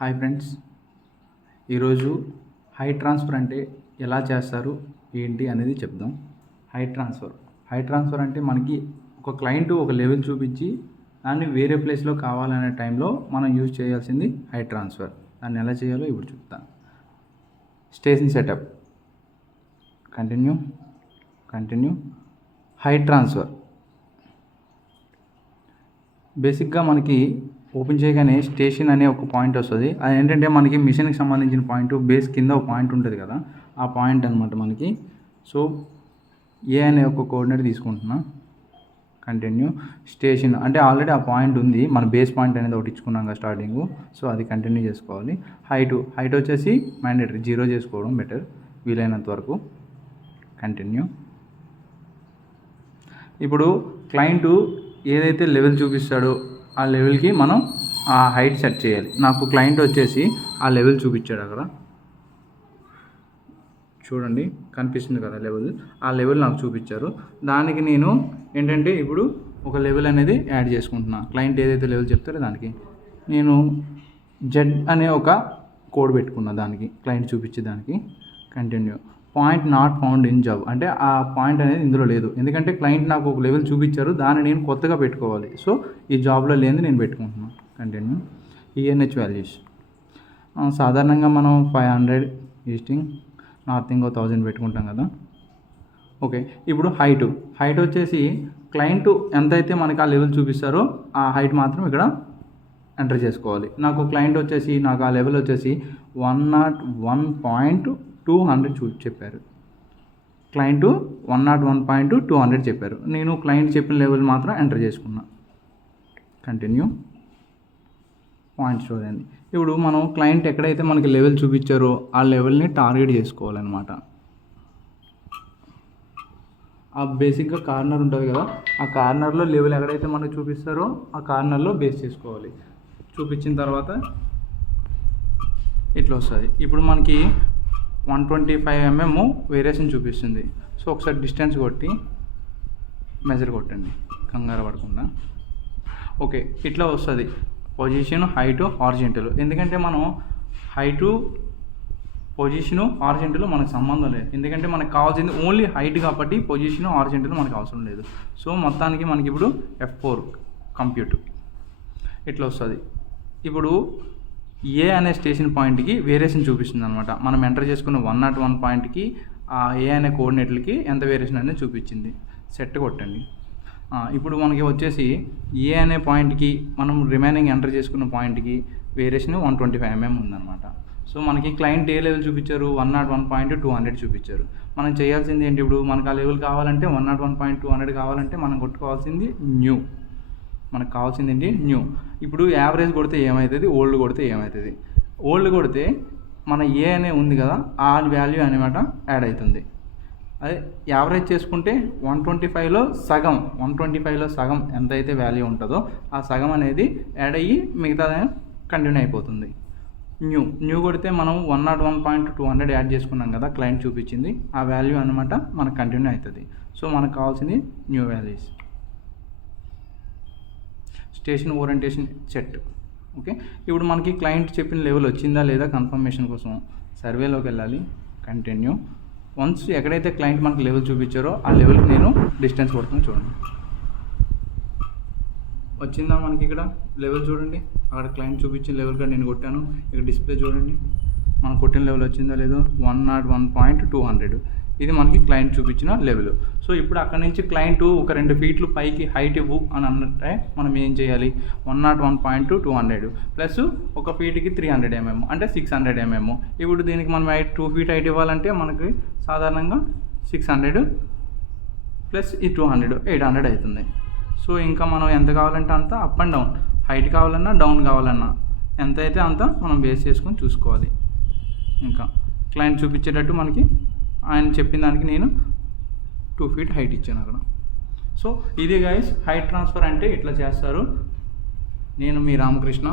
Hi friends, ఈరోజు height transfer అంటే ఎలా చేస్తారు ఏంటి అనేది చెప్దాం. హైట్ ట్రాన్స్ఫర్ అంటే మనకి ఒక క్లయింట్ ఒక లెవెల్ చూపించి దాన్ని వేరే ప్లేస్లో కావాలనే టైంలో మనం యూజ్ చేయాల్సింది హైట్ ట్రాన్స్ఫర్. దాన్ని ఎలా చేయాలో ఇప్పుడు చెప్తాను. Station setup, continue height transfer. బేసిక్గా మనకి ఓపెన్ చేయగానే స్టేషన్ అనే ఒక పాయింట్ వస్తుంది. అది ఏంటంటే మనకి మిషన్కి సంబంధించిన పాయింట్, బేస్ కింద ఒక పాయింట్ ఉంటుంది కదా, ఆ పాయింట్ అనమాట మనకి. సో ఏ అనే ఒక కోఆర్డినేట్ తీసుకుంటున్నా. కంటిన్యూ స్టేషన్ అంటే ఆల్రెడీ ఆ పాయింట్ ఉంది, మన బేస్ పాయింట్ అనేది ఒకటి ఇచ్చుకున్నాం కదా స్టార్టింగ్. సో అది కంటిన్యూ చేసుకోవాలి. హైట్ వచ్చేసి మ్యాండేటరీ 0 చేసుకోవడం బెటర్ వీలైనంత వరకు. కంటిన్యూ. ఇప్పుడు క్లయింట్ ఏదైతే లెవెల్ చూపిస్తాడో ఆ లెవెల్కి మనం ఆ హైట్ సెట్ చేయాలి. నాకు క్లయింట్ వచ్చేసి ఆ లెవెల్ చూపించాడు, అక్కడ చూడండి కనిపిస్తుంది కదా లెవెల్. ఆ లెవెల్ నాకు చూపించారు. దానికి నేను ఏంటంటే ఇప్పుడు ఒక లెవెల్ అనేది యాడ్ చేసుకుంటున్నా. క్లయింట్ ఏదైతే లెవెల్ చెప్తారో దానికి నేను జెడ్ అనే ఒక కోడ్ పెట్టుకున్నా, దానికి క్లయింట్ చూపించే దానికి. Continue. Point not found in job అంటే ఆ పాయింట్ అనేది ఇందులో లేదు, ఎందుకంటే క్లయింట్ నాకు ఒక లెవెల్ చూపించారు, దాన్ని నేను కొత్తగా పెట్టుకోవాలి. సో ఈ జాబ్లో లేనిది నేను పెట్టుకుంటున్నాను. కంటిన్యూ. ఈఎన్హెచ్ వాల్యూస్ సాధారణంగా మనం 500 ఈస్టింగ్, నార్తింగ్ 1000 పెట్టుకుంటాం కదా. ఓకే, ఇప్పుడు హైట్ వచ్చేసి క్లయింట్ ఎంతైతే మనకి ఆ లెవెల్ చూపిస్తారో ఆ హైట్ మాత్రం ఇక్కడ ఎంటర్ చేసుకోవాలి. నాకు క్లయింట్ వచ్చేసి నాకు ఆ లెవెల్ వచ్చేసి 101.200 చెప్పారు. క్లయింట్ 101.200 చెప్పారు. నేను క్లయింట్ చెప్పిన లెవెల్ మాత్రం ఎంటర్ చేసుకున్నా. కంటిన్యూ. పాయింట్స్ చూడండి. ఇప్పుడు మనం క్లయింట్ ఎక్కడైతే మనకి లెవెల్ చూపించారో ఆ లెవెల్ని టార్గెట్ చేసుకోవాలన్నమాట. ఆ బేసిక్గా కార్నర్ ఉంటుంది కదా, ఆ కార్నర్లో లెవెల్ ఎక్కడైతే మనకు చూపిస్తారో ఆ కార్నర్లో బేస్ చేసుకోవాలి. చూపించిన తర్వాత ఇట్లా వస్తుంది. ఇప్పుడు మనకి 125 mm వేరియేషన్ చూపిస్తుంది. సో ఒకసారి డిస్టెన్స్ కొట్టి మెజర్ కొట్టండి, కంగారు పడకుండా. ఓకే, ఇట్లా వస్తుంది పొజిషన్, హైటు, హారిజెంటల్. ఎందుకంటే మనం హైటు, పొజిషను, హారిజెంటల్ మనకు సంబంధం లేదు, ఎందుకంటే మనకు కావాల్సింది ఓన్లీ హైట్ కాబట్టి పొజిషను, హారిజెంటల్ మనకు అవసరం లేదు. సో మొత్తానికి మనకి ఇప్పుడు F4 కంప్యూట్ ఇట్లా వస్తుంది. ఇప్పుడు ఏ అనే స్టేషన్ పాయింట్కి వేరియేషన్ చూపిస్తుంది అనమాట. మనం ఎంటర్ చేసుకున్న 101 పాయింట్కి ఆ ఏ అనే కోఆర్డినేట్లకి ఎంత వేరియేషన్ అనేది చూపించింది. సెట్ కొట్టండి. ఇప్పుడు మనకి వచ్చేసి ఏ అనే పాయింట్కి మనం రిమైనింగ్ ఎంటర్ చేసుకున్న పాయింట్కి వేరియేషన్ 125 mm ఉందన్నమాట. సో మనకి క్లయింట్ ఏ లెవెల్ చూపించారు, 101.200 చూపించారు. మనం చేయాల్సింది ఏంటి, ఇప్పుడు మనకు ఆ లెవెల్ కావాలంటే 101.200 కావాలంటే మనం కొట్టుకోవాల్సింది న్యూ. మనకు కావాల్సింది ఏంటి, న్యూ. ఇప్పుడు యావరేజ్ కొడితే ఏమవుతుంది, ఓల్డ్ కొడితే ఏమవుతుంది. ఓల్డ్ కొడితే మన ఏ అనే ఉంది కదా, ఆ వాల్యూ అనమాట యాడ్ అవుతుంది. అదే యావరేజ్ చేసుకుంటే 125లో సగం ఎంతైతే వాల్యూ ఉంటుందో ఆ సగం అనేది యాడ్ అయ్యి మిగతా కంటిన్యూ అయిపోతుంది. న్యూ కొడితే మనం 101.200 యాడ్ చేసుకున్నాం కదా, క్లయింట్ చూపించింది ఆ వాల్యూ అనమాట మనకు కంటిన్యూ అవుతుంది. సో మనకు కావాల్సింది new values. Station orientation set. Okay, ఇప్పుడు మనకి క్లయింట్ చెప్పిన లెవెల్ వచ్చిందా లేదా కన్ఫర్మేషన్ కోసం సర్వేలోకి వెళ్ళాలి. కంటిన్యూ. వన్స్ ఎక్కడైతే క్లయింట్ మనకు లెవెల్ చూపించారో ఆ లెవెల్కి నేను డిస్టెన్స్ కొడుతున్నా, చూడండి వచ్చిందా మనకి ఇక్కడ లెవెల్. చూడండి అక్కడ క్లయింట్ చూపించిన లెవెల్ కూడా నేను కొట్టాను. ఇక్కడ డిస్ప్లే చూడండి మనం కొట్టిన లెవెల్ వచ్చిందా లేదో, 101.200. ఇది మనకి క్లయింట్ చూపించిన లెవెల్. సో ఇప్పుడు అక్కడ నుంచి క్లయింట్ ఒక 2 feet పైకి హైట్ ఇవ్వు అని అన్నట్టే మనం ఏం చేయాలి, 101.200 ప్లస్ ఒక ఫీట్కి 300 mm అంటే 600 mm. ఇప్పుడు దీనికి మనం 2 feet హైట్ ఇవ్వాలంటే మనకి సాధారణంగా 600 ప్లస్ ఈ 200 800 అవుతుంది. సో ఇంకా మనం ఎంత కావాలంటే అంత అప్ అండ్ డౌన్, హైట్ కావాలన్నా డౌన్ కావాలన్నా ఎంత అయితే అంత మనం బేస్ చేసుకొని చూసుకోవాలి. ఇంకా క్లయింట్ చూపించేటట్టు మనకి ఆయన చెప్పిన దానికి నేను 2 feet హైట్ ఇచ్చాను అక్కడ. సో ఇది గైస్ హైట్ ట్రాన్స్ఫర్ అంటే ఇట్లా చేస్తారు. నేను మీ రామకృష్ణ.